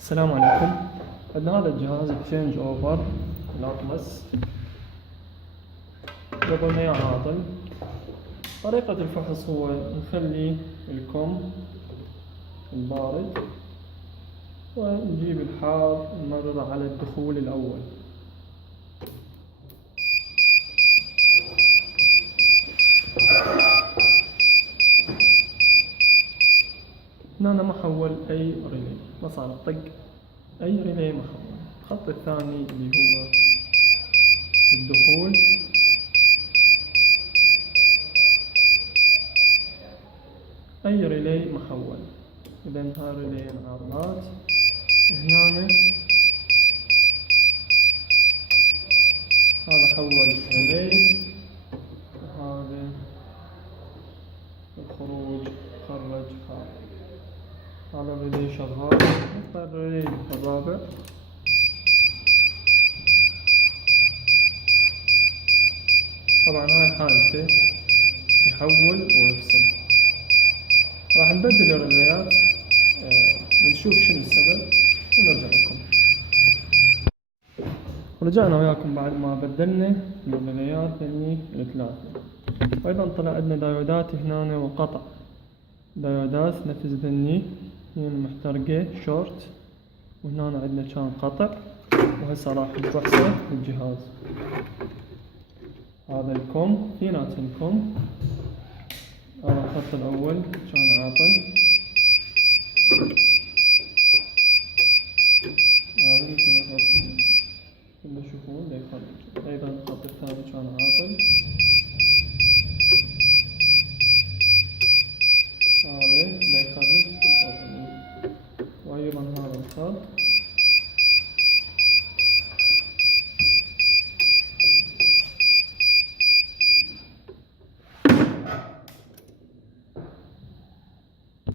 السلام عليكم. عندنا هذا الجهاز اكسشينج اوفر الاطلس. قبل ما يعاطل، طريقة الفحص هو نخلي الكم البارد ونجيب الحار نمرره على الدخول الأول. هنا أنا ما حول أي ريلي، ما صار طق أي ريلي، ما حول. الخط الثاني اللي هو الدخول، أي ريلي محول. إذا هاي ريلي العرضات هنا، هذا حول ريلي، وهذا الخروج خرج حار. هذا الريلي شغال. نختار الريلي الرابع. طبعا هاي حالته يحول ويفصل. راح نبدل الريليات ونشوف شنو السبب ونرجع لكم. رجعنا وياكم بعد ما بدلنا الريليات ذني الثلاثة. وأيضا طلع عندنا دايودات هنا وقطع دايودات نفس ذني، هنا محترقة شورت، وهنا عندنا كان قطع. وهسه راح نفحصه بالجهاز. هذا الكم، اثنينات الكم. هذا الخط الأول كان عاطل، هذا مثل الخط اللي تشوفون دا يخرج. أيضا الخط الثاني كان عاطل، هذا دا يخرج. وأيضا هذا الخط